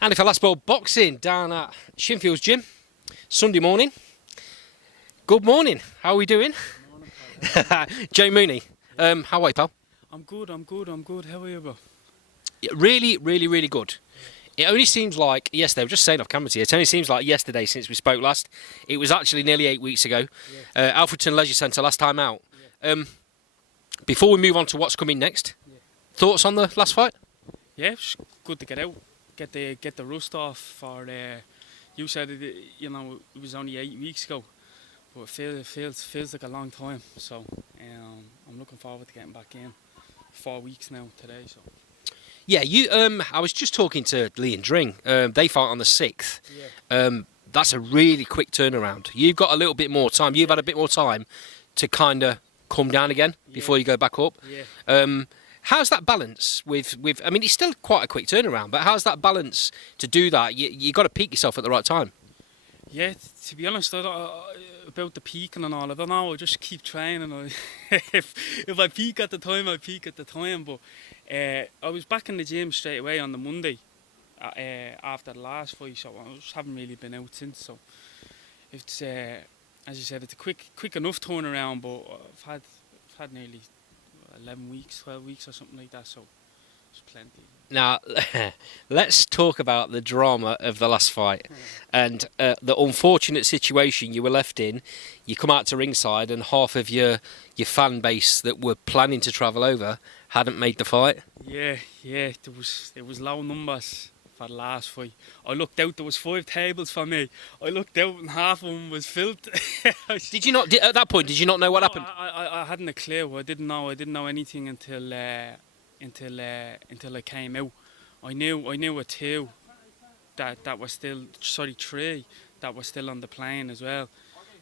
And if I last bowled boxing down at Shinfield's gym, Sunday morning. Good morning. How are we doing? Morning, pal. Joe Mooney. How are you, pal? I'm good. How are you, bro? Yeah, really good. It only seems like yesterday. I was just saying off camera to you. It only seems like yesterday since we spoke last. It was actually nearly 8 weeks ago. Alfredton Leisure Centre last time out. Before we move on to what's coming next, thoughts on the last fight? Yeah, it's good to get out, get the rust off. For you said it, it was only 8 weeks ago, but it feels like a long time. So I'm looking forward to getting back in. 4 weeks now today. So Yeah, you. I was just talking to Lee and Dring. They fight on the 6th. That's a really quick turnaround. You've got a little bit more time. You've had a bit more time to kind of come down again before you go back up. How's that balance with? I mean, it's still quite a quick turnaround, but how's that balance to do that? You got to peak yourself at the right time. Yeah, to be honest, about the peaking and all, I don't know. I just keep training. If I peak at the time, I peak at the time. But I was back in the gym straight away on the Monday after the last fight, so I just haven't really been out since. So it's as you said, it's a quick enough turnaround, but I've had nearly 11 weeks, 12 weeks or something like that. So it's plenty. Now, let's talk about the drama of the last fight and the unfortunate situation you were left in. You come out to ringside and half of your fan base that were planning to travel over hadn't made the fight. Yeah, there was low numbers for the last fight. I looked out, there was 5 tables for me. I looked out and half of them was filled. Did you not, at that point, did you not know what happened? I hadn't a clue. I didn't know anything until I came out. I knew a 2 that was still, 3 that was still on the plane as well.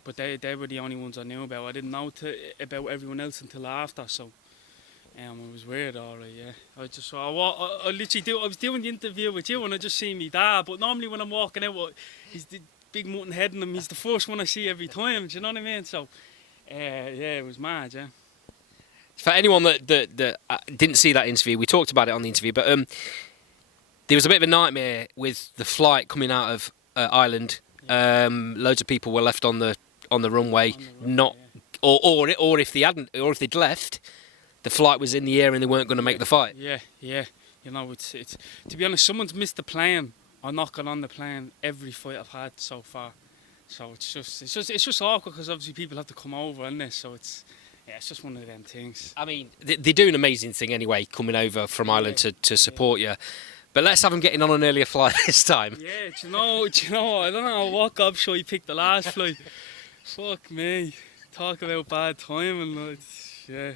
But they were the only ones I knew about. I didn't know about everyone else until after. So it was weird, alright. Yeah. I literally I was doing the interview with you and I just see me dad. But normally when I'm walking out, he's the big mutton head in him. He's the first one I see every time. Do you know what I mean? So it was mad. Yeah. For anyone that didn't see that interview, we talked about it on the interview, but there was a bit of a nightmare with the flight coming out of Ireland. Loads of people were left on the runway, or if they hadn't, or if they'd left, the flight was in the air and they weren't going to make the fight. Yeah. It's to be honest, someone's missed the plane or not got on the plane every fight I've had so far. So it's just awkward because obviously people have to come over and this. So it's just one of them things. I mean, they do an amazing thing anyway, coming over from Ireland to support you. But let's have them getting on an earlier flight this time. Yeah, do you know, I don't know what gobshite you picked the last flight. Fuck me. Talk about bad timing. Yeah.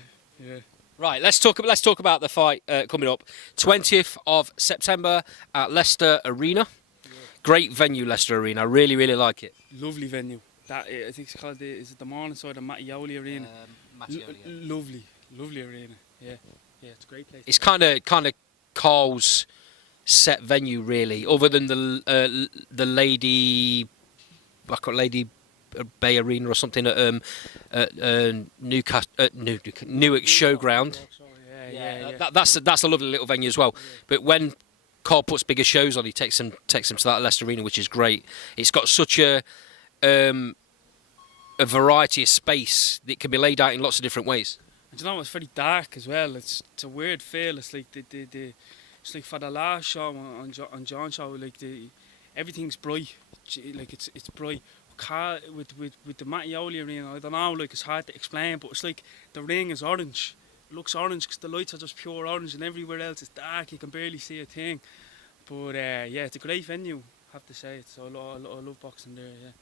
Right, let's talk about the fight coming up. 20th of September at Leicester Arena. Yeah. Great venue, Leicester Arena. I really like it. Lovely venue. I think it's called is it the Morningside or Mattioli Arena? Lovely arena. Yeah, it's a great place. It's kind of Carl's set venue, really. Other than the Lady Bay Arena or something at Newark Showground. That's a lovely little venue as well. But when Carl puts bigger shows on, he takes them to that Leicester Arena, which is great. It's got such a variety of space that can be laid out in lots of different ways. And it's very dark as well. It's a weird feel. It's like it's like for the last show on John's show, like everything's bright. Like it's bright. With the Mattioli Arena, I don't know. Like it's hard to explain, but it's like the ring is orange. It looks orange because the lights are just pure orange, and everywhere else is dark. You can barely see a thing. But it's a great venue. I have to say, I love boxing there. Yeah.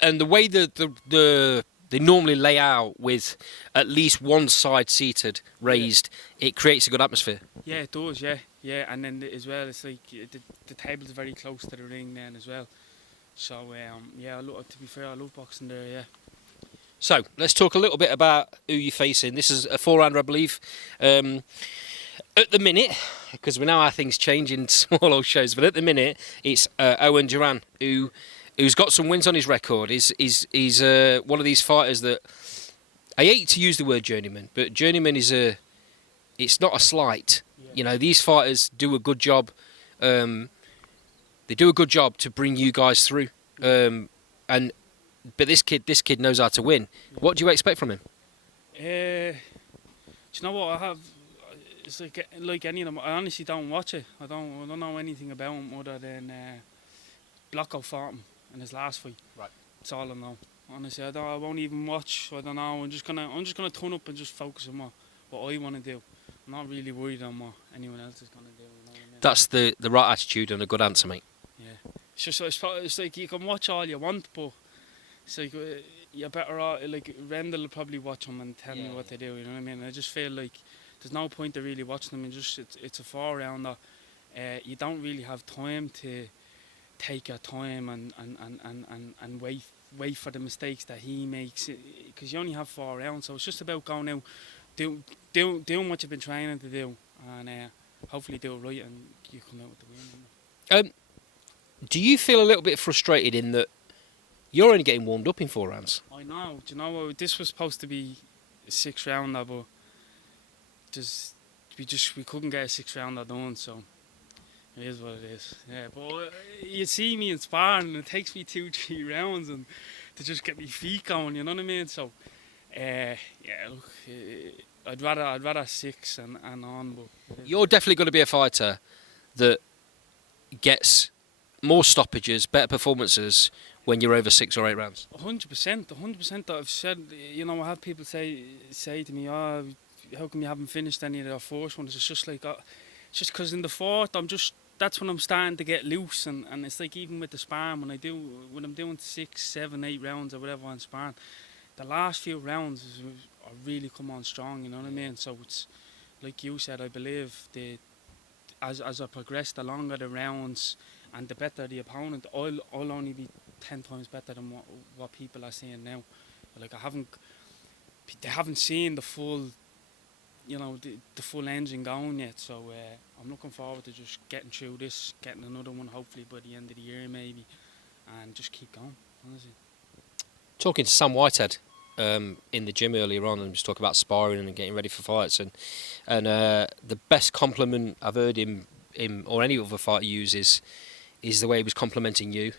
And the way they normally lay out with at least one side seated, raised, it creates a good atmosphere. Yeah, it does. Yeah, and then as well, it's like the table's very close to the ring then as well. So to be fair, I love boxing there. Yeah. So let's talk a little bit about who you're facing. This is a 4-rounder, I believe. At the minute, because we know how things change in small old shows, but at the minute it's Owen Duran who's got some wins on his record. He's one of these fighters that I hate to use the word journeyman, but journeyman it's not a slight. Yeah. You know, these fighters do a good job They do a good job to bring you guys through. And but this kid knows how to win. What do you expect from him? Do you know what I have? It's like any of them. I honestly don't watch it. I don't know anything about him other than Blocko fought him in his last fight. Right. That's all I know. Honestly, I won't even watch. I don't know. I'm just gonna turn up and just focus on what I want to do. I'm not really worried on what anyone else is gonna do. You know what I mean? That's the right attitude and a good answer, mate. Yeah. It's just it's like you can watch all you want, but it's like you're better off. Like Rendell will probably watch them and tell me what they do. You know what I mean? I just feel like there's no point to really watching them. And just it's a 4-rounder. You don't really have time to take your time and wait for the mistakes that he makes, because you only have 4 rounds. So it's just about going out, doing what you've been training to do, and hopefully do it right, and you come out with the win. Do you feel a little bit frustrated in that you're only getting warmed up in 4 rounds? I know. Do you know what? This was supposed to be a 6-rounder, but we couldn't get a 6-rounder done, so it is what it is. Yeah, but you see me in sparring, and it takes me 2-3 rounds and to just get my feet going. You know what I mean? So, look, I'd rather 6 and on. But You're definitely going to be a fighter that gets more stoppages, better performances when you're over 6 or 8 rounds. 100%. I've said, you know, I have people say to me, "Oh, how come you haven't finished any of the first ones?" It's just like, it's just because in the fourth, that's when I'm starting to get loose, and it's like even with the sparring, when I'm doing 6, 7, 8 rounds or whatever I'm sparring, the last few rounds I really come on strong. You know what I mean? So it's like you said. I believe as I progress, the longer the rounds and the better the opponent, I'll only be 10 times better than what people are seeing now. Like they haven't seen the full, you know, the full engine going yet. So I'm looking forward to just getting through this, getting another one hopefully by the end of the year maybe, and just keep going, honestly. Talking to Sam Whitehead in the gym earlier on, and just talking about sparring and getting ready for fights, and the best compliment I've heard him or any other fighter use is the way he was complimenting you.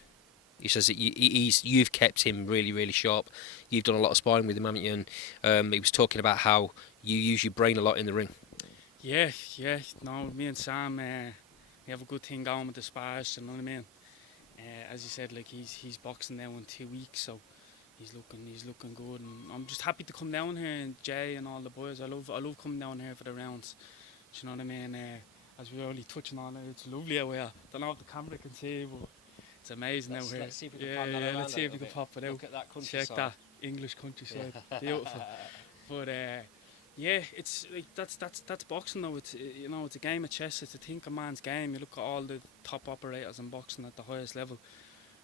He says that you've kept him really, really sharp. You've done a lot of sparring with him, haven't you? And he was talking about how you use your brain a lot in the ring. Yeah. No, me and Sam, we have a good thing going with the spars. You know what I mean? As you said, like he's boxing now in 2 weeks, so he's looking good. And I'm just happy to come down here, and Jay and all the boys. I love coming down here for the rounds. Do you know what I mean? As we're only touching on it, it's lovely out here. Don't know if the camera can see, but it's amazing out here. Let's see if we can pan that around let's see if we a can bit. pop it out. Look at that countryside. Check that English countryside, beautiful. But it's like that's boxing though. It's you know, it's a game of chess. It's a thinking man's game. You look at all the top operators in boxing at the highest level,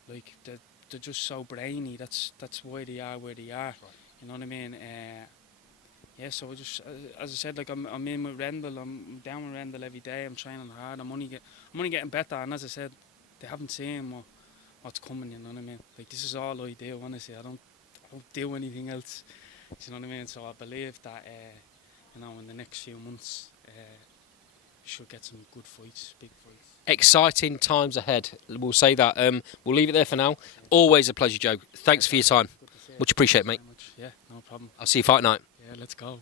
like they're just so brainy. That's why they are where they are. Right. You know what I mean? Yeah, so I just, as I said, like I'm in with Rendell. I'm down with Rendell every day. I'm training hard. I'm only getting better. And as I said, they haven't seen what's coming. You know what I mean? Like this is all I do. Honestly, I don't do anything else. Do you know what I mean? So I believe that you know, in the next few months, you should get some good fights, big fights. Exciting times ahead. We'll say that. We'll leave it there for now. Always a pleasure, Joe. Thanks for your time. Much appreciated, mate. Yeah, no problem. I'll see you fight night. Yeah, let's go.